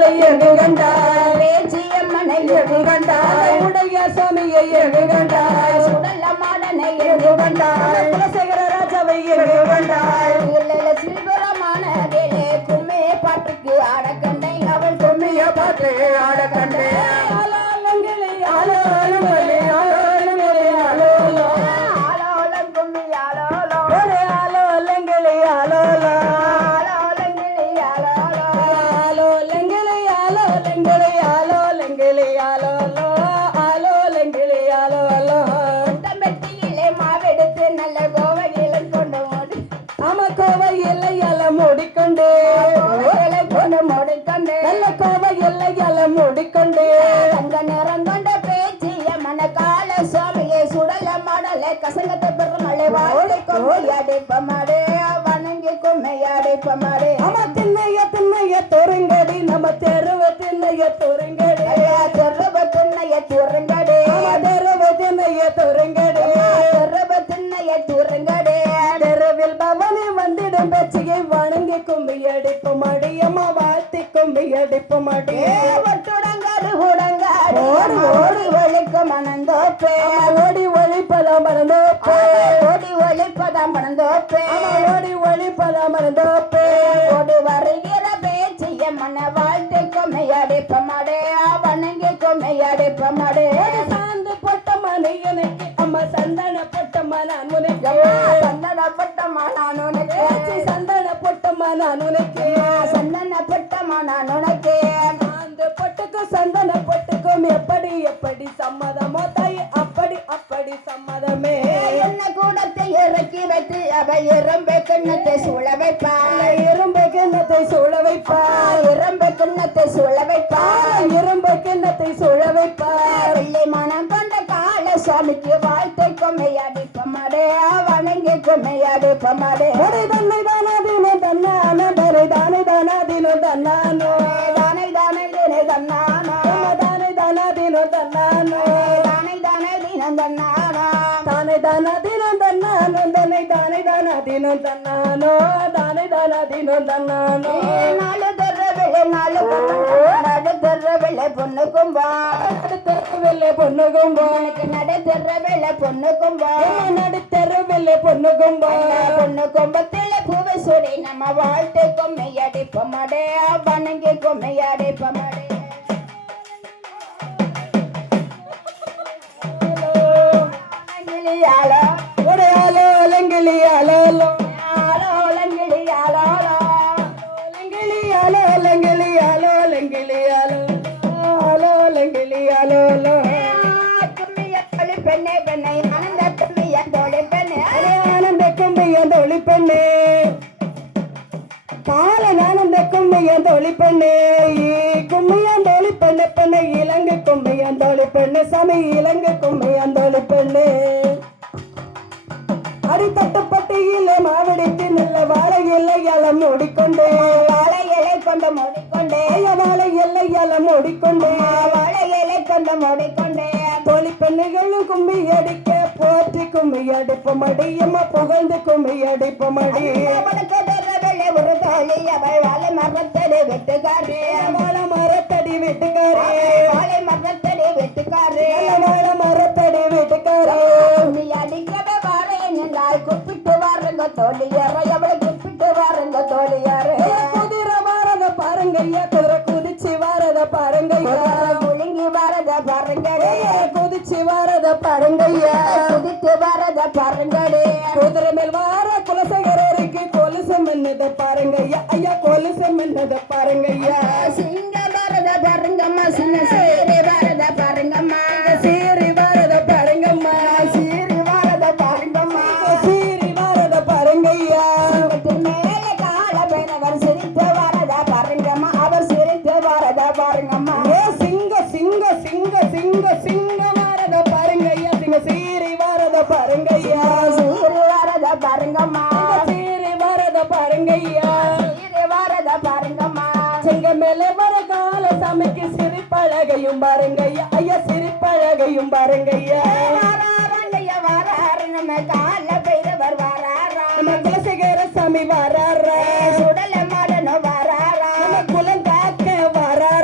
மலை எங்கு கண்டாய் பேச்சியம்மனை எங்கு கண்டாய் உடைய சுவாமியை எங்கு கண்டாய் சுடல மாடனை எங்கு கண்டாய் குலசேகர ராஜாவை எங்கு கண்டாய் சிவபுரமான வேலே கும்மையை பாட்டுக்கு ஆட கண்டை அவள் கும்மையை பாட்டு ஆட கண்டே ஆலோலங்களே ஆலோலங்களே ஆலோலங்களே ஆலோலோ ஆலோலம் கும்மி ஆலோலோ ஒரே ஆலோலங்களே ஆலோலோ ஆலோலங்களே ஆலோலோ ஆலோலங்களே ஆலோலங்களே ஆலோலங்களே ஆலோலோ ஆலோலங்களே ஆலோலோ தம்பட்டியிலே மாவெடுத்து நல்ல கோவையில கொண்டு ஓடி ஆமா கோவை எல்லையால மூடிக்கொண்டே கொண்டு மூடிக்கொண்டே நல்ல கோவை எல்லையால மூடிக்கொண்டே தங்க நிறம் கொண்ட பேச்சிய மனக்கால சுவாமியை சுடல மாடலை கசங்கத்தை பெருமலை வாழை கொம்மையடைப்பமாடே வணங்கி கொம்மையடைப்பமாடே ஆமா திண்ணைய தொருங்கடி நம்ம தெருவ திண்ணைய தொருங்கடி தெருவ திண்ணைய தொருங்கடி தெருவ திண்ணைய தொருங்கடி தெருவ திண்ணைய தொருங்கடி தெருவில் பவனி வந்திடும் பேச்சியை வணங்கி கும்பியடிப்பமாடி அம்மா வாழ்த்தி கும்பியடிப்பமாடி ஒட்டுடங்காடு கூடங்காடு ஓடி ஒழிக்க மணந்தோப்பே ஓடி ஒழிப்பதாம் மறந்தோப்பே ஓடி ஒழிப்பதாம் மறந்தோப்பே ஓடி ஒழிப்பதாம் மறந்தோப்பே ஓடி வருகிற பேச்சிய மன வாழ்த்தை கொம்மையடிப்பமாடே வணங்கி கொம்மையடிப்பமாடே சாந்து பொட்ட மனையனுக்கு அம்மா சந்தன பொட்டம்மா நான் உனக்கு சந்தன பொட்டம்மா நான் உனக்கு சந்தன பொட்டம்மா நான் உனக்கு சந்தன பொட்டம்மா நான் உனக்கு அந்த பொட்டுக்கும் சந்தன பொட்டுக்கும் எப்படி எப்படி சம்மதமோ தாய் அப்படி அப்படி சம்மதமே என்ன கூடத்தை இறக்கி வைத்து அவை எறும்பை கிண்ணத்தை சூழ வைப்பா எறும்பை கிண்ணத்தை சூழ வைப்பா எறும்பை கிண்ணத்தை சூழ வைப்பா எறும்பை கிண்ணத்தை சூழ வைப்பா வெள்ளி மனம் கொண்ட கால சுவாமிக்கு வாழ்த்தை கொம்மையடிப்பமாடே வணங்கி கொம்மையடிப்பமாடே தன்னை தானாதீனோ தன்னானோ தரை தானே தானாதீனோ தன்னானோ தானே தானே தீனே தன்னானோ தானே தானாதீனோ தன்னானோ தானே தானே தீனம் தன்னானோ தானே தானாதீனோ தன்னானோ தன்னை தானே தானாதீனோ தன்னானோ தானே தானாதீனோ தன்னானோ நாலு தர்றவில்லை நாலு நடு தர்றவில்லை பொண்ணு கும்பா நடு தர்றவில்லை பொண்ணு கும்பா நடு தர்றவில்லை பொண்ணு கும்பா நடு தர்றவில்லை பொண்ணு கும்பா பொண்ணு கும்பத்தில பூவை சூடி நம்ம வாழ்த்தை கொம்மையடிப்பமாடே வணங்கி கொம்மையடிப்பமாடே ஆலோ ஒரு ஆலோ லங்கிலி ஆலோ ஆலோ லங்கிலி ஆலோ லங்கிலி ஆலோ லங்கிலி ஆலோ லங்கிலி ஆலோ ஆலோ லங்கிலி ஆலோ கும்மிய தோழி பெண்ணே பெண்ணை ஆனந்த கும்மிய தோழி பெண்ணே ஆனந்த கும்மிய தோழி பெண்ணே கால ஆனந்த கும்மிய தோழி பெண்ணே கும்மிய தோழி பெண்ணு பெண்ணை இலங்கை கும்மிய தோழி பெண்ணு சாமி இலங்கை கும்மிய தோழி பெண்ணே அடித்தட்டுப்பட்டியிலே மாவடித்து நல்ல வாழை எல்லையால மூடிக்கொண்டே வாழை இலை கொண்டு மூடிக்கொண்டே வாழை எல்லையால மூடிக்கொண்டே வாழை இலை கொண்டு மூடிக்கொண்டே தோழி பெண்ணுகளும் கும்பி அடிக்க போற்றி கும்பி அடிப்பமடி அம்மா புகழ்ந்து கும்பி அடிப்பமடி ஒரு தோழி அவள் வாழை மரத்தடி வெட்டுக்காரே வாழை மரத்தடி வெட்டுக்காரே வாழை மரத்தடி வெட்டுக்காரே வாழை மரத்தடி வெட்டுக்காரே அடிக்கவே வாரேன் என்றால் கூப்பிட்டு வாருங்க தோழியார எவளை கூப்பிட்டு வாருங்க தோழியாரு குதிரை வாரத பாருங்கய்யா குதிரை குதிச்சு வாரத பாருங்கய்யா குலுங்கி வாரத பாருங்கடே குதிச்சு வாரத பாருங்கய்யா குதித்து வாரத பாருங்கடே குதிரை மேல் வார குலசேகரருக்கு கொலுசு மன்னத பாருங்கய்யா ஐயா கொலுசு மன்னத பாருங்கய்யா சிங்க வாரத பாருங்கம்மா சின்ன சேரி வாரத பாருங்கம்மா சேரி வாரத பாருங்கம்மா சீரி வாரத பாருங்கம்மா சீரி வாரத பாருங்கய்யா மேல கால பெணவர் சிரித்து வாரத பாருங்கம்மா அவர் சிரித்து வாரத பாருங்கம்மா ஏ சிங்க சிங்க சிங்க சிங்க சிங்க வாரத பாருங்கய்யா சிங்க சீரி வாரத பாருங்கய்யா சீரி வாரத பாருங்கம்மா சீரி வாரத பாருங்கய்யா சீரி வாரத பாருங்கம்மா சிங்க மேல வர கால சமைக்கு சிரிப்பழகையும் பாருங்கய்யா ஐயா சிரிப்பழகையும் பாருங்கய்யா வாராரங்கய்யா வாராரு நம்ம கால பைரவர் வாராரா நம்ம குலசேகர சாமி வாராரா சுடல மாடனோ வாராரா நம்ம குலம் காக்க வாராரா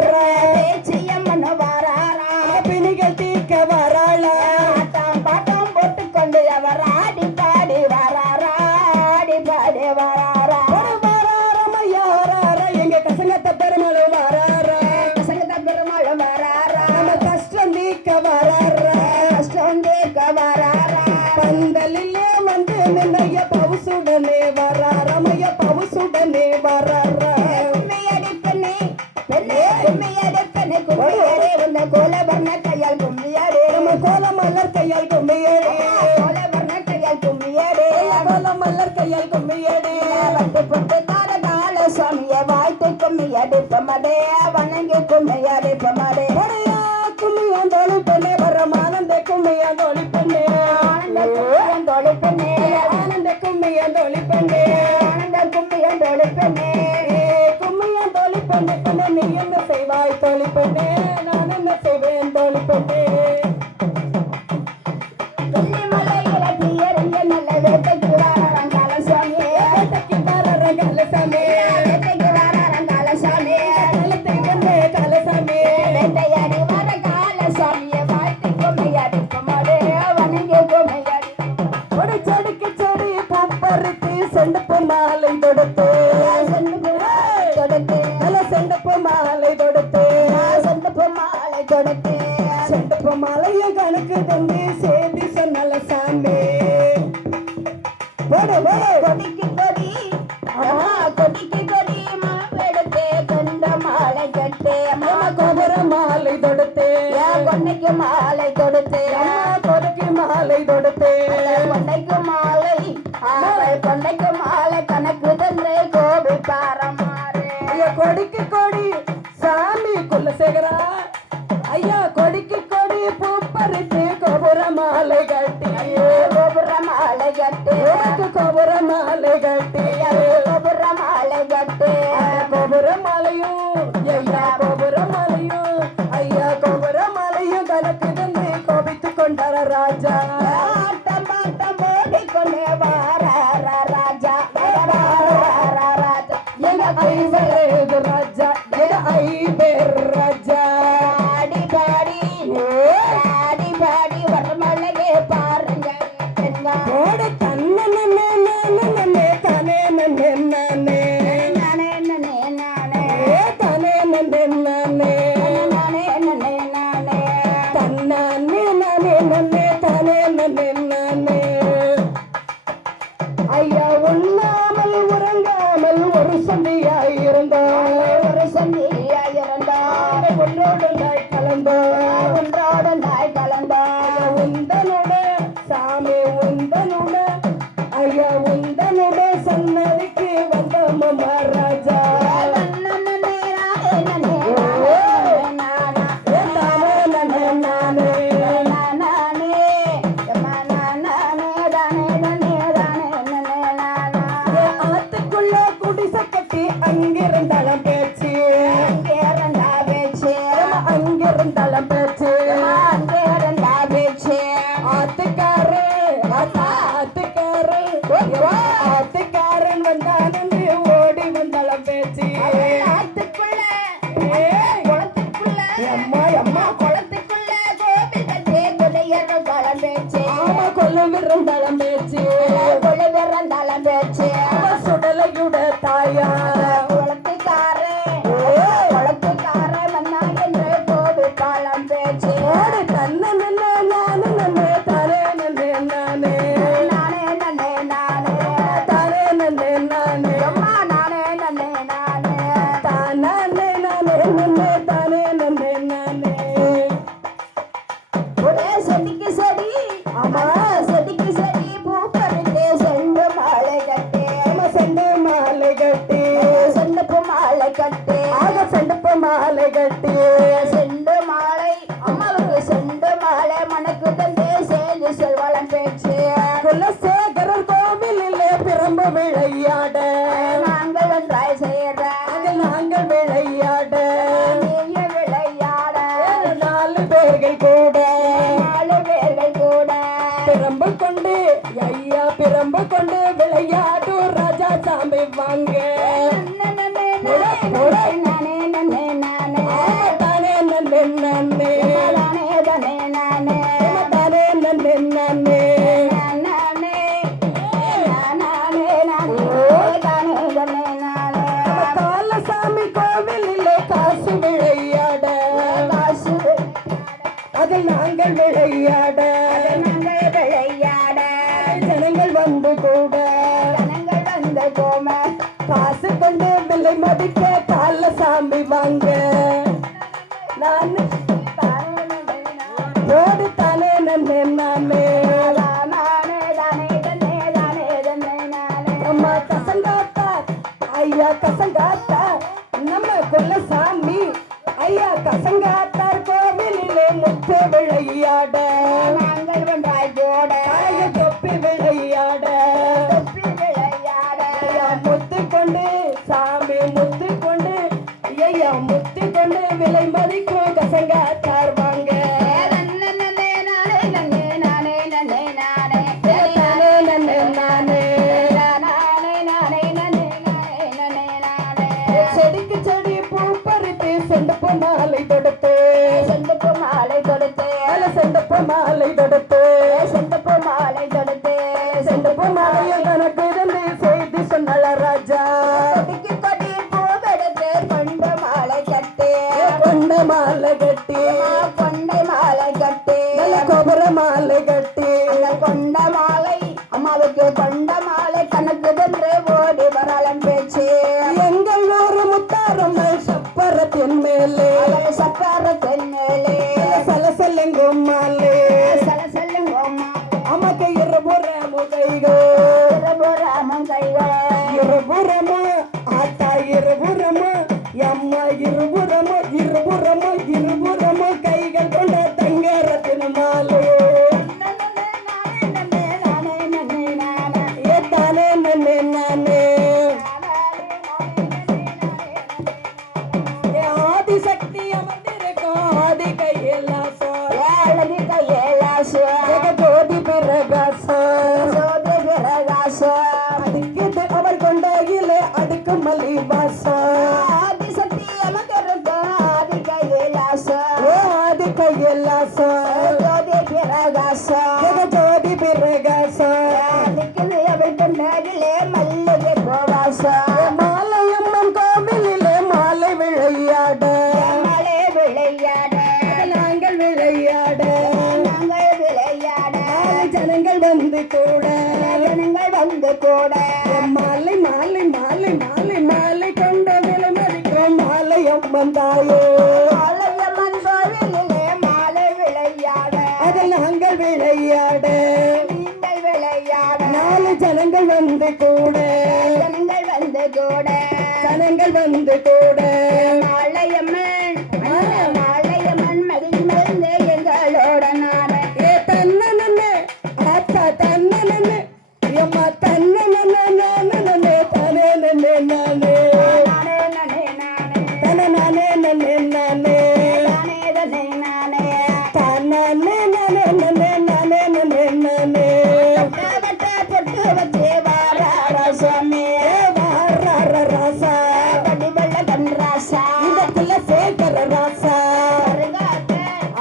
அடிப்பமடே வணங்கி அடிப்பமடே கும்மியாந்தோழி பெண்ணே பரமானந்த கும்மியாந்தோழி பெண்ணே ஆனந்த கும்மியாந்தோழி பெண்ணே ஆனந்த கும்மியாந்தோழி பெண்ணே ஆனந்த கும்மியாந்தோழி பெண்ணே கும்மியாந்தோழி பெண்ணே பெண்ணே நீ என்ன செய்வாய் தோழி பெண்ணே நான் என்ன செய்வேன் தோழி பெண்ணே கொல்லிமலையில தீயறிஞ்ச நல்ல வேட்டைக்கு வாரங்கால சாமி வேட்டைக்கு வாரங்கால சாமி வேட்டைக்கு வாரங்கால சாமி காலத்தை கொண்டே காலசாமி வேட்டையாடி வரங்கால சாமியை வாழ்த்தி கொமையாடி கொமாடே வணங்கி கொமையாடி கொடி செடிக்கு செடி பூப்பறித்து செண்டப்பு மாலை தொடுத்து செண்டப்பு மாலை தொடுத்து செண்டப்பு மாலை தொடுத்து செண்டப்பு மாலைய கணக்கு தந்து சேதி சொன்னல சாமி கொடிக்கு கொடி கொடிக்கு கொடி மாவெடுத்தே கொண்ட மாலை கட்டே கோபுர மாலை தொடுத்தே கொண்டைக்கு மாலை தொடுத்தே கொடிக்கு மாலை தொடுத்தே கொண்டைக்கு மாலை கொண்டைக்கு மாலை கணக்கு தந்தே கோபி பாரமாறே கொடிக்கு கொடி சாமி குலசேகரா ஐயா கொடிக்கு கொடி பூப்பறித்து கோபுர மாலை கட்டி கோபுர மாலை கட்டி கோபுர மாலை கட்டி கோபுர மாலை கட்டி கோபுர மாலையும் ஐயா கோபுர மாலையும் ஐயா கோபுர மாலையும் கணக்கு தந்து கோபித்து கொண்டார ராஜா ஆட்டம் ஆட்டம் ஓடிக்கொண்டே வார ராஜா ராஜா எங்க ஐவர் ராஜா எங்க ஐவர் ராஜா ஆடி பாடி வரமழகே பாருங்க ஓடி தன்ன நன்னே தானே நன்னே நானே நானே நன்னே நானே தானே நன்னே நானே நானே நன்னே நானே தன்னானே நானே நன்னே தானே நன்னே நானே ஐயா உண்ணாமல் உறங்காமல் ஒரு சந்தியாயிருந்தான் ஒரு சந்தியாயிருந்தான் ஒன்றோடு நாய் கலந்தான் ஒன்றோடு நாய் கலந்தான் உந்தனுட சாமி உந்தனுட ஐயா உந்தனுட சன்னதிக்கு வந்த மகாராஜா அங்கிருந்தாலும் பேச்சு அங்கிருந்தா பேச்சு அங்கிருந்தாலும் பேச்சு அங்கிருந்தா பேச்சு ஆத்துக்காரு ஆத்துக்காரு ஆத்துக்காரன் வந்தான் என்று ஓடி வந்தாலும் பேச்சு ஆத்துக்குள்ள குளத்துக்குள்ள அம்மா அம்மா குளத்துக்குள்ள கோபி கட்டே கொலையரும் தளம் பேச்சு ஆமா கொல்லும் இருந்தாலும் பேச்சு கொல்லும் இருந்தாலும் பேச்சு சுடலையுட தாயா மாலை கட்டி செண்டு மாலை அம்மாவுக்கு செண்டு மாலை மனக்கு தந்தே சேது செல்வாளன் பேச்சு குலசேகரர் கோவிலிலே பிரம்பு விளையாட நாங்கள் ஒன்றாய் செய்யற நாங்கள் விளையாட விளையாட 4 பேர்கள் கூட 4 பேர்கள் கூட பிரம்பு கொண்டு ஐயா பிரம்பு கொண்டு விளையாடு ராஜா சாமி வாங்க காலசாமி கோவிலிலே காசு விளையாட அதில் நாங்கள் விளையாட ஜனங்கள் வந்து கூட காசு கொண்டு விலை மதிக்க காலசாமி வாங்க நான் ஓடி தானே நன்னே நானே அம்மா கசங்காத்தா ஐயா கசங்காத்தா நம்ம சாமி ஐயா கசங்காத்தார் கோவிலிலே முத்து விளையாட நாங்கள் ஒன்றாய் போட தொப்பி விளையாட ஐயா முத்து கொண்டு சாமி முத்து கொண்டு ஐயா முத்து கொண்டு விலை மதிக்கும் கசங்காத்தார் வாங்க செடிக்கு செடி பூ பறித்து செண்டப்பு மாலை தொடுத்து செந்தப்பு மாலை தொடுத்து செண்டப்பு மாலை தொடுத்து செந்தப்பு மாலை தொடுத்து செண்டப்பு மாலையில் தனக்கு இருந்து செய்தி சொன்னல ராஜா கொடிக்கு கொடி பூவெடுத்து கொண்ட மாலை கட்டி கொண்ட மாலை கட்டி கொண்டை மாலை கட்டி நல்ல கொபர மாலை கட்டி அந்த கொண்ட மாலை அம்மாவுக்கு கொண்ட மாலை கணக்கு வென்று ஓடி வரலன் பேச்சு எங்கள் ஊரு முத்தாரம் சப்பரத்தின் மேலே அவள் சக்காரத்தின் மேலே சலசலங்கும் மாலே சலசல்லுங்கம்மா அமக்கு இருபுற முகைகள் ராமன் கைகள் இருபுறமா ஆத்தா இருபுறமா அம்மா இருபுறமா இருபுறமா இருபுறமா கைகள் கொண்ட தங்கரத்தின் மாலே தானே நன்னே நானே ஆதிசக்தி அமர்ந்திருக்கும் ஆதி கையெல்லாம் ஏழதி கையேலாசு ஜோதி பிரகாசம் சோதி பிரகாசம் அதுக்கு அவர் கொண்டாயிலே அதுக்கு மலிவாசம் ஆதிசக்தி அமர்ந்திருக்கும் ஆதி கையேலாசம் ஆதி கையெல்லாம் ஜோதி பிரகாசம் ஜோதி பிரகாசம் அதுக்கு அவள் கொண்டாடிலே மல்லிகை போவாசம் மாலையம்மன் கோவிலிலே மாலை விளையாட மலை விளையாட நாங்கள் விளையாட நாங்கள் விளையாட ஜனங்கள் வந்து கூட ஜனங்கள் வந்து கூட மாலை மாலை மாலை மாலை மாலை கொண்ட விலை மதிக்கும் மாலையம்மன் தாயே மாலையம்மன் கோவிலிலே மாலை விளையாட அதில் நாங்கள் விளையாட நீங்கள் விளையாட நாலு ஜனங்கள் வந்து கூட ஜனங்கள் வந்து கூட ஜனங்கள் வந்து கூட மாலையம்மன் மாலையம்மன் மகிழ்ந்து எங்களோட நாட ஏ தன்ன நன்னே ஆத்தா தன்ன நன்னே எம்மா தன்ன நன்னே தானே நன்னே நானே நானே நானே நானே தன நானே நன்னே நானே நானே தனே நானே தானே நானே நன்னே நானே நன்னே நானே வட்ட பொட்டு வச்சே வாரா சுவாமி வார ராசா கடி வெள்ள கண் ராசா இந்த பிள்ளை சேகர ராசா கருங்காத்த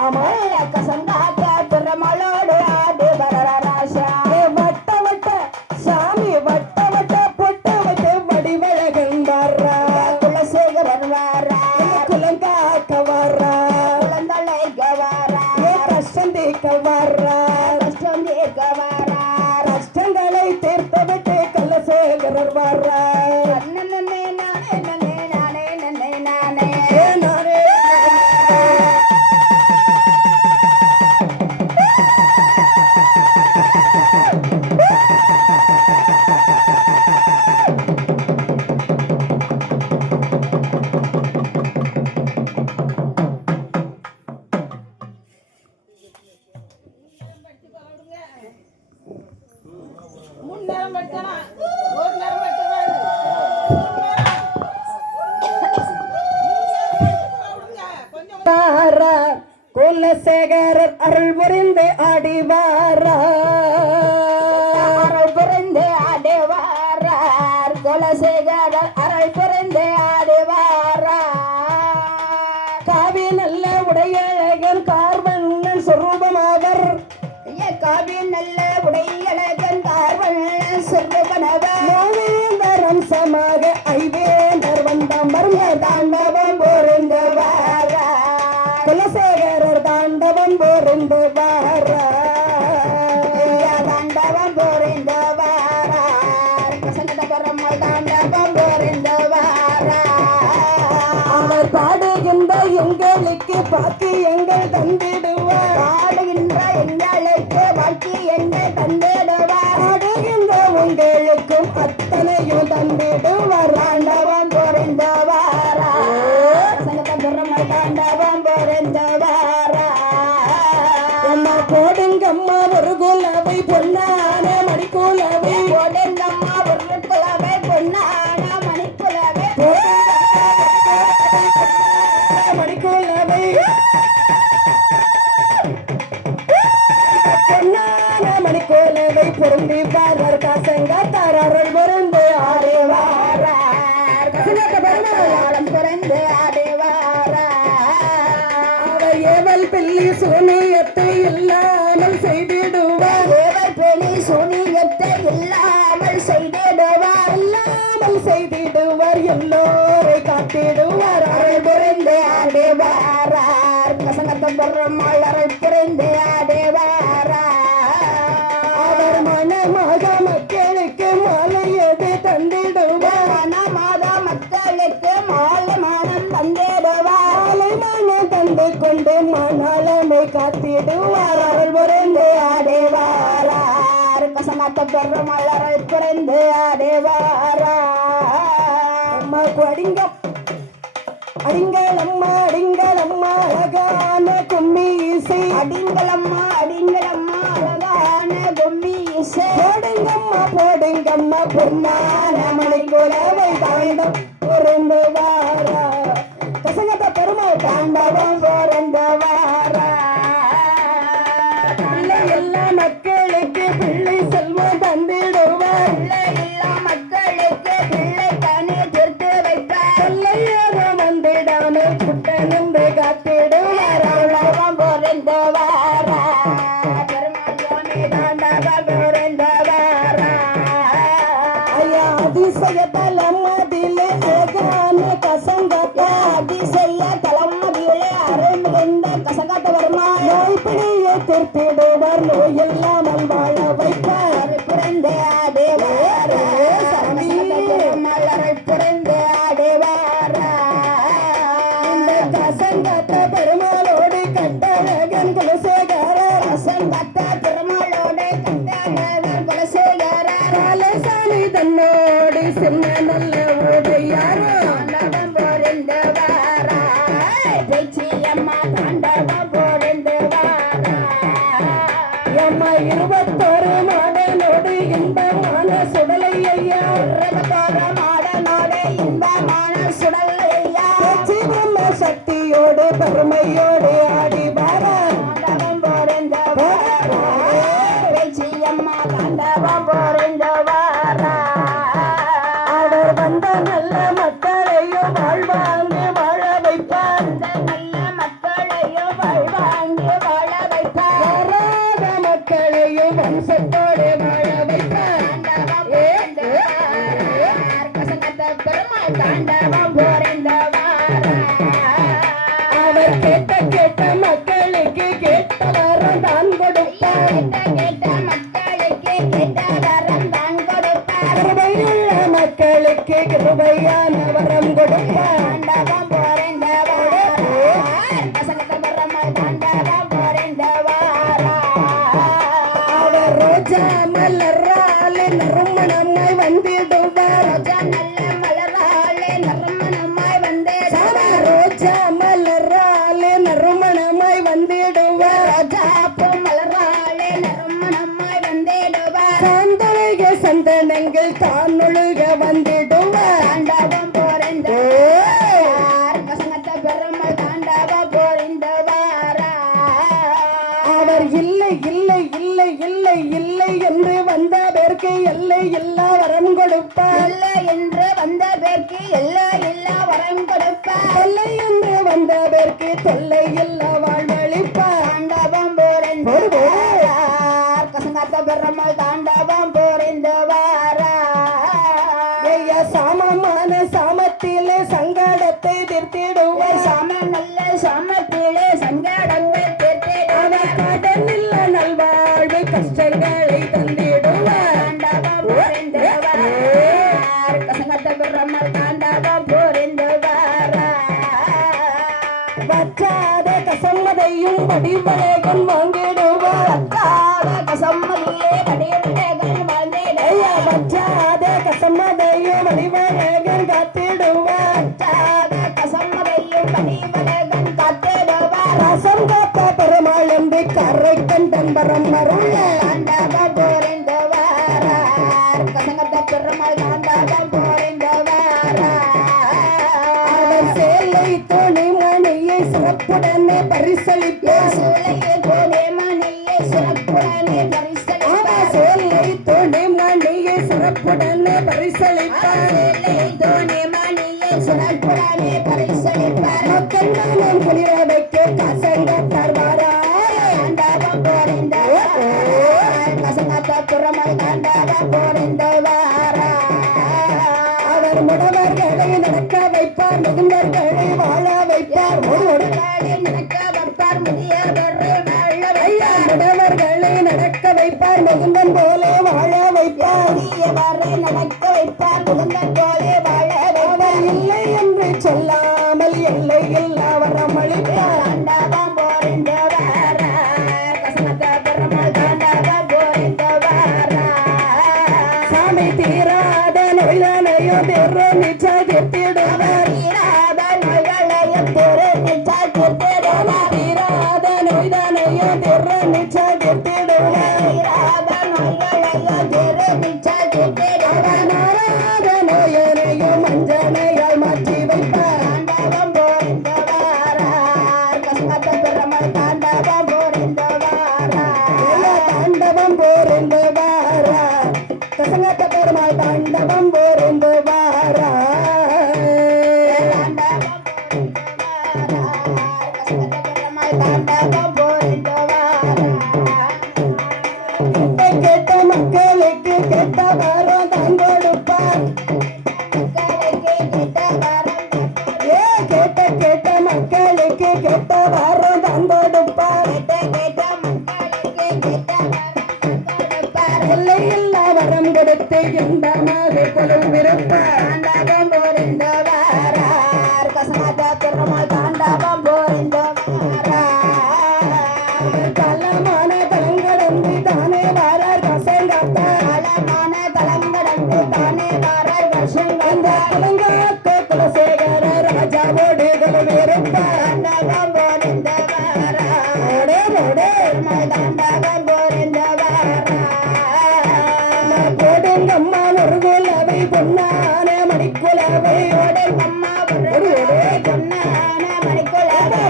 ஆமா கசங்காத்த பெருமளோடு ஆடு வர ராசா வட்ட வட்ட சாமி வட்ட வட்ட பொட்டு வட்டு வடிவழகன் வாரா குலசேகரன் வாரா குலங்காக்க வாரா குழந்தழைக்க வாரா கஷ்டம் தீக்க வாரா கஷ்டம் தீர்க்க வாரா கஷ்டங்களை தீர்த்து விட்டு கலசேகரர் வாரா நன்னே நானே நன்னே நானே நன்னே நானே நானே நேரம் படிச்சானா ஒரு நேரம் படிச்சாரு குலசேகரர் அருள் புரிந்து ஆடிவாரா அருள் புரிந்து ஆடுவாரார் குலசேகரர் அருள் புரிந்து ஆடுவாரார் காவி நல்ல உடையழகன் கார்வண்ணன் சொரூபமாவர் காவி நல்ல உடையழகன் கார்வண்ணன் சொல்லுவனவர் மூவேந்தரம் சமாக ஐவேந்தர் வந்தம் மர்ம தாண்டவம் பொருந்து வாரா குலசேகரர் தாண்டவம் பொருந்து வாரா தாண்டவம் புரிந்து வாரார் கசங்கட பெருமாள் தாண்டவம் புரிந்து வாரார் அவர் பாடுகின்ற எங்களுக்கு பாக்கியங்கள் தந்திடுவார் பாடுகின்ற எங்களுக்கு வாழ்க்கை என்ன தந்திடுவார் பாடுகின்ற உங்களுக்கும் அத்தனையும் தந்திடுவார் தாண்டவம் புரிந்து வாரார் மணிக்குள்ளவை பொன்னான மணிக்குள்ளவை பொருந்தி பாரர் காசங்காத்தார் அருள் பொருந்து ஆடுவாரார் கசங்கத்த பெருமாளும் பிறந்து ஆடுவாரார் ஏவல் பில்லி சூனியத்தை இல்லாமல் செய்திடுவார் ஏவல் பெணி சூனியத்தை இல்லாமல் செய்திடுவார் இல்லாமல் செய்திடுவார் எல்லோரை காத்திடுவார் அருள் புரிந்து ஆடுவாரார் கசங்கத்த பெருமாள் அருள் புரிந்து ஆடுவாரார் அவர் மனமாக மக்களுக்கு மாலையது தந்திடுவார் மனமாத மக்களுக்கு மாலை மானம் தந்திடுவார் மாலை மனம் தந்து கொண்டு மணாளமை காத்திடுவார் அருள் புரிந்து ஆடுவாரார் கசங்கத்த பெருமாள் அருள் புரிந்து ஆடுவாரார் அம்மாக்கு அடிங்களம்மா அடிங்களம்மா அழகான கும்மி இசை அடிங்களம்மா அடிங்களம்மா அழகான கும்மி இசை போடுங்கம்மா பொன்னான மணிக்குலவை தாண்டம் பொருந்து வாரா கசங்கத்த பெருமாள் தாண்டவம் பொருந்து வாரா பிள்ளை எல்லா மக்களுக்கு பிள்ளை செல்வம் தந்திடுவார் எல்லா மக்களுக்கு பிள்ளை கனி திருத்து வைப்பார் சொல்லையோ வந்திடாமல் சுட்ட நின்று காத்திடுவார் தாண்டவம் பொருந்து வாரா பெருமாள் சுவாமி தாண்டவம் பொருந்து வாரா ஐயா அதிசய தலமதிலே அழகான கசங்கத்தா அதிசய தலைமதியிலே அருள் மிகுந்த கசங்கத்த பெருமாள் நோய் பிடியை திருத்திடுவார் நோய் இல்லாமல் வாழ வைப்பார் அருள் புரிந்து ஆடுவார் கசங்கத்த பெருமாள் அருள் புரிந்து ஆடுவார் இந்த கசங்கத்த பெருமாளோடு கட்டழகன் குலசேகரர் கசங்கத்த பெருமாளோடு கட்டழகன் குலசேகரர் காலசாமி தன்னோடு சின்ன நல்ல ஓடையாரோ தாண்டவம் பொருந்து வாரா பேச்சியம்மா தாண்டவம் பொருந்து வாரா அம்மா 21 மாடனோடு இன்பமான சுடலை ஐயா மாடனோடு இன்பமான சுடல் ஐயா சிவம சக்தியோடு பெருமையோடு ஆடி வாரா தாண்டவம் பொருந்து வாரா பேச்சியம்மா தாண்டவம் பொருந்து வாரா அவர் வந்த நல்ல மக்களையும் வாழ்வாங்கு வாழ வைப்பார் நல்ல மக்களையும் வாழ்வாங்கி வாழ வைப்பார் வராத மக்களையும் வம்சத்தோடு வாழ வைப்பார் பெருமாள் தாண்டவம் பொருந்து வாரா அவர் கேட்ட மக்களுக்கு கேட்ட வரம் தான் கொடுப்பார் கேட்ட மக்களுக்கு கேட்ட வரம் தான் கொடுப்பார் கிருபையுள்ள மக்களுக்கு கிருபையான வரம் கொடுப்பார் தாண்டவம் பொருந்து வாரார் கசங்கத்த பெருமாள் தாண்டவம் பொருந்து வாரார் அவர் ரோஜா மலராலே நறுமணமாய் வந்திடுவார் ரோஜா நல்ல மலராலே நறுமணமாய் வந்தேடுவார் ரோஜா மலராலே நறுமணமாய் வந்திடுவார் ரோஜா பூ மலராலே நறுமணமாய் வந்தேடுவார் சாந்தனைக சந்தனங்கள் தானொழுக வந்திடுவார் தாண்டவம் பொருந்து வாரார் கசங்கத்த பெருமாள் தாண்டவம் பொருந்து வாரார் அவர் இல்லை இல்லை இல்லை இல்லை இல்லை என்று வந்த பேருக்கு எல்லை இல்லா வரம் கொடுப்பார் இல்லை என்று வந்த பேருக்கு எல்லா இல்லா வரம் கொடுப்பார் தொல்லை என்று வந்த பேருக்கு தொல்லை இல்லா வாழ்வழிப்பார் தாண்டவம் பொருந்து வாரார் கசங்கத்த பெருமாள் தாண்டவம் பொருந்து வாரார் ஐயா சாமமான சாமத்திலே சங்கடத்தை தீர்த்திடுவார் சாம நல்ல சாமத்திலே சங்கடங்கள் தீர்த்திடுவார் அவர் கடனில்ல நல்வாழ்வு கஷ்டங்களை தந்திடுவார் தாண்டவம் பொருந்து வாரார் கசங்கத்த பெருமாள் தாண்டவம் பொருந்து வாரார் வற்றாத கசம்மதையும் வடிவரேகன் வாங்கிடுவார் கசம்மதியே கடியேகன் வாழ்ந்தேன் ஐயா வற்றாத கசம்மதையும் வடிவரேகன் காத்திடுவார் கசம்மதையும் கடிவலகன் காத்திடுவார் ரசம் காத்த பெருமாள் என்று கரை கண்டன் வரம் அருள் தாண்டவம் பொருந்து வாரார் கசங்கத்த பெருமாள் தாண்டவம் பொருந்து வாரார் அவர் சேலை துணி மணிய பரிசளிப்பார் சோலையே தோடே மணியே சிறப்புடனே பரிசளிப்பார் சோலை தோண்டி மணியை சிறப்புடனே பரிசளிப்பார் சோலையே தோடே மணியே சிறப்புடனே பரிசளிப்பார் மக்கள் நானும் குளிர வைக்க காசங்கத்தார் வாரா தாண்டவம் போரிந்தவார் கசங்கத்த புறமல் தாண்டவம் போரிந்தவாரா அவர் முடவர்களை நடக்க வைப்பார் முதிர்ந்தவர்களை வாழ வைப்பார் நடக்க வைப்பார் முதியவரை வாழ ஐயா முடவர்களை நடக்க வைப்பார் முகுந்தன் போல வாழ வைப்பார் முதியவரை நடக்க வைப்பார் முகுந்தன் போலே வாழ வைப்பார் இல்லை என்று சொல்லாமல் எல்லை இல்லா வரம் அளிப்பார் தாண்டவம் போரிந்தவாரா கசங்கத்த புறமல் தாண்டவம் போரிந்தவாரா சாமி தீராத நோய்தானையோ தெரு நிச்சய தீர்த்திடுவார் தீராத நோய்களையும் திரு நிச்சல் தீர்த்திடுவார் தீராத நோய்தானையோ தெரு நிச்சய தீர்த்திடுவார் தீராத நோய்களையும் திரு நிச்சல் தீர்த்திடுவார் நாராத நோயனையோ மஞ்சனையால் மாற்றி வைப்பார் தாண்டவம் போரிந்தவாரா கசங்கத்த புறமல் தாண்டவம் போரிந்தவாரா தாண்டவம் போரிந்து வாரா கசங்கத்த பெருமாள் தாண்டவம் போரிந்து வாரா கேட்ட மக்களுக்கு கேட்ட வாரம் தான் கொடுப்பார் கேட்ட மக்களுக்கு கேட்ட வாரம் தான் கொடுப்பார் எல்லை இல்லா வரம் கொடுத்து இன்பமாக கொழுவிருப்பார் கலமான கலங்கடந்து தானே வாரார் கசங்காத்தார் அந்த கலங்காத்த குலசேகர ராஜாவோடு கொழுவிருப்பார் போடுங்கம்மா ஒரு குலவை பொன்னான மணிக்குலவை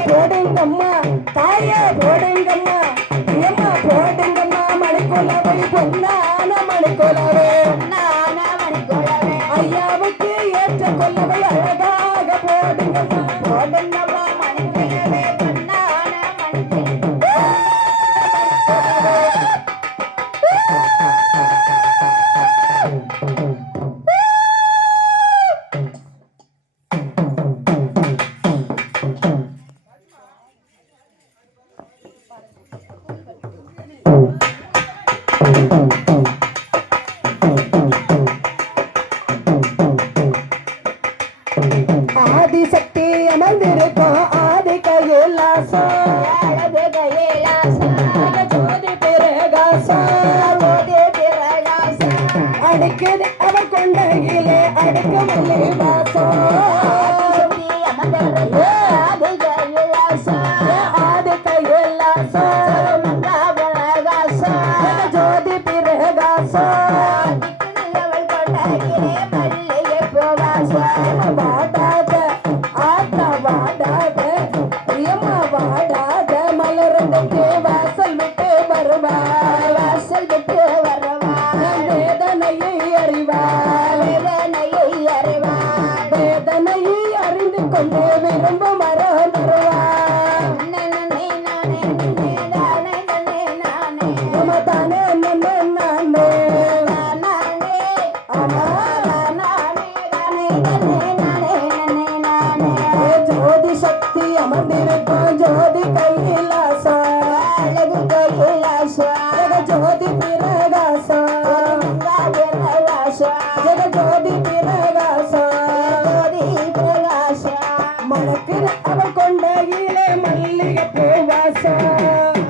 போடுங்கம்மா தாயா போடுங்கம்மா ஏம்மா போடுங்கம்மா மணிக்குலவை பொன்னான மணிக்குலவை ஐயாவுக்கு ஏற்ற கொல்லவை அழகாக போடுங்கம்மா ஆதிசக்தி அமர்ந்திருக்கும் ஆதி கையிலாசம் ஜோதி பிரகாசம் அடிக்குது அவர் கொண்டையிலே அடுக்கவில்லை வாசம் ஆதி கையிலாசம் ஜோதி பிரகாசம் வாடாத ஆத்தா வாடாத பிரியமா வாடாத மலர்ந்துக்கு வாசல் விட்டு வருவாள் வேதனையை அறிவாள் வேதனையை அறிந்து கொண்டு விரும்பும் மரம் வருவாள் தானே நானே ஜோதி சக்தி அமர்ந்திருக்கும் ஜோதி கையிலாசம் ஜோதி பிரகாசம் ஜோதி பிரகாசம் மணக்கிற அவள் கொண்டையிலே மல்லிகை பூவாசம்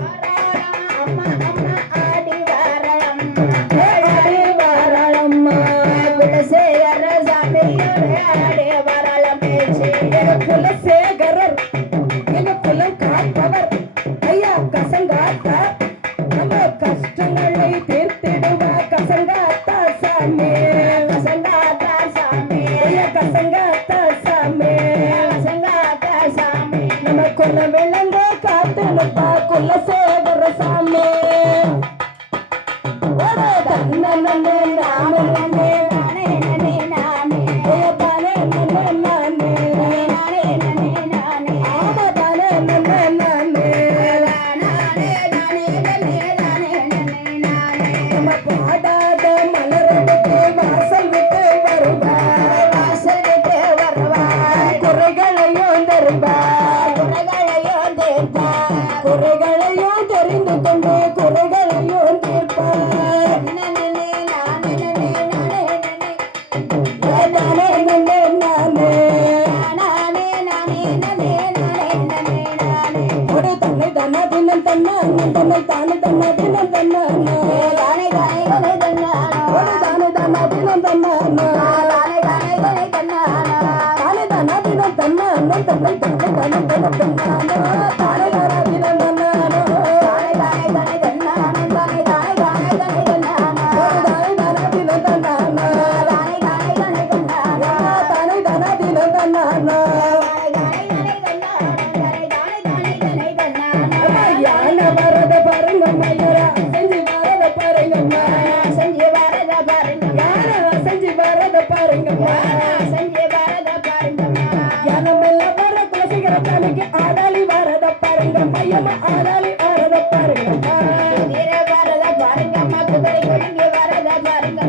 குலசேகரர் எங்க குலம் காப்பவர் ஐயா கசங்காத்தா நம்ம கஷ்டங்களை தீர்த்திடுவா கசங்காத்தா சாமி ஐயா கசங்காத்தா சாமி நம்ம குலம் விளங்க காட்டுனுப்பா குலசேகர சாமி தன்ன நன்னே நாம நன்னே நானே நன்னே நானே தானே நன்னே நானே நானே நன்னே நானே ஆமா தானே நன்னே நானே நானே நானே நன்னே நானே நன்னே நானே நம்ம பாடாத மலரடிக்கு வாசல் விட்டு வருவார் வாசல் விட்டு வருவாய் குறைகளையும் தருவார் குறைகளையும் தீர்ப்பாய் குறைகளையும் தெரிந்து கொண்டு குறைகளையும் தீர்ப்பார் நன்னே நானே நன்னே நானே நன்னே தானே நன்னே நானே நானே நானே நன்னே நானே நன்னே நானே ஒரு தன்னை தன்ன தினம் தன்ன தன்னை தானே தன்ன தினம் தன்ன தானே தானே கொலை தன்னானோ ஒரு தானே தன்ன தினம் தன்ன தானே தானே கொலை தன்னானோ தானே தன்ன தினம் தன்ன தன்னை தானே தானே தன்ன தன்ன தானே தானே தினம் தன்ன தானே தானே தானே தன்னானோ தானே தானே தானே தானே தன்னானோ ஒரு தானே தன்ன தினம் தன்ன தானே தானே தானே தன்னானோ தானே தன்ன தினம் தன்ன யானை வரத பாருங்க மயரா செஞ்சு வரத பாருங்க யானை செஞ்சு வரத பாருங்க யானை மேல வர குலசேகர சாமிக்கு ஆடாளி வரத பாருங்க மையமா ஆடாளி ஆறத பாருங்க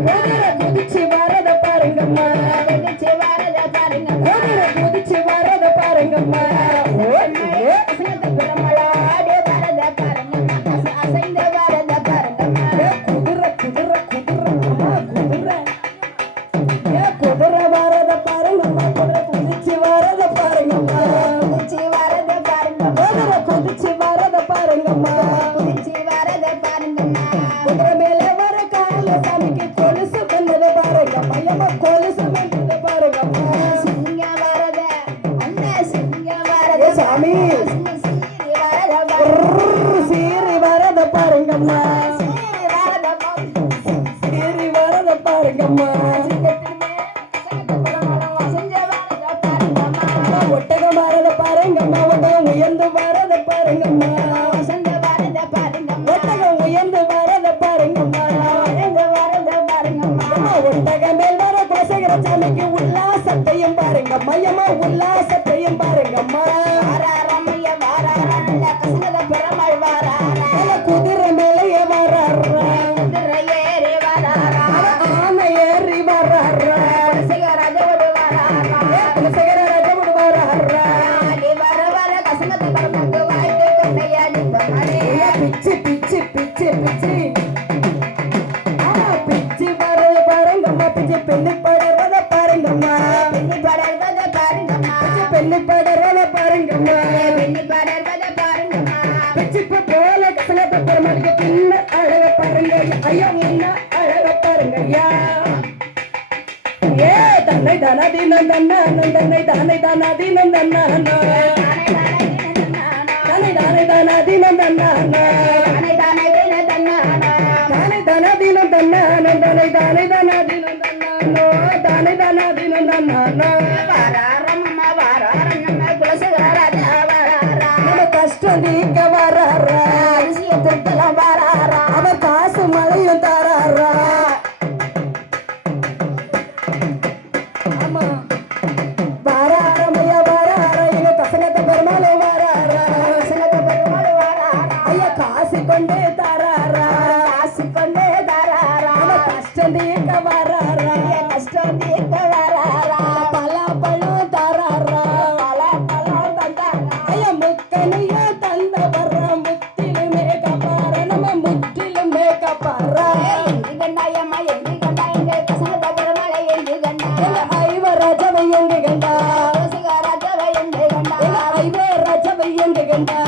குதிரை குதிச்சு வரத பாருங்கம்மா குதிரை குதிச்சு வரத பாருங்கம்மா குதிரை குதிரை குதிரை அம்மா, குதிரை குதிரை வரத பாருங்கம்மா குதிரை குதிச்சு வரத பாருங்கம்மா குதிரை குதிச்சு வரத பாருங்கம்மா குதிரை மேல வர கால சாமிக்கு கொலுசு பண்ணது பாருங்க மையமா கொலுசு பண்ணது பாருங்கம்மா ஏ சாமி சீரி வரத பாருங்கம்மா சீரி வரத பாருங்கம்மா ஒட்டகம் வரத பாருங்கம்மா ஒட்டகம் உயர்ந்து வரத பாருங்கம்மா ஒட்டகம் உயர்ந்து வரத பாருங்கம்மா ஒட்டகம் மேல் வர குலசேகர சாமிக்கு உல்லாசத்தையும் பாருங்க மையமா உல்லாசத்தையும் பாருங்கம்மா குதிரை மேலேயே வர்றாரா ஆனை ஏறி வர்றாரா குலசேகர ராஜாவோடு வர்றாரா பிச்சு பிச்சு பிச்சு பிச்சு பிச்சு வரத பாருங்கம்மா பிச்சு பெண்ணு படுறத பாருங்கம்மா பிச்சு பெண்ணு படுறத பாருங்கம்மா பிச்சுக்கு போல கசனத்தை பெருமாளுக்கு பின்ன அழக பாருங்க ஐயா முன்ன அழக பாருங்க ஐயா ஏ தன்னை தானா தினம் தன்னா தன்னை தானே தானா தினம் தன்னா தானே தானே தானா தினம் தன்னா தானே தானே தினம் தன்னா தானே தானே தினம் தன்னா தானே தானா தினம் தன்னா நம்ம கஷ்டம் நீக்க வராரா அவன் காசு மழையும் தராரா ஆமா வராரமையா வராரா எங்க கசனத்தை பெருமாள் வராரா ஐயா காசு கொண்டே தராரா அவன் கஷ்டம் நீக்க வராரா பலாப்பழம் தராரா ஐயா முக்கனையா தந்த வர்றா முத்திலுமே கப்பார நம்ம முற்றிலுமே கப்பாரா ஐவ ராஜவை எங்க கண்டா ஐவ ராஜவை எங்க கண்டா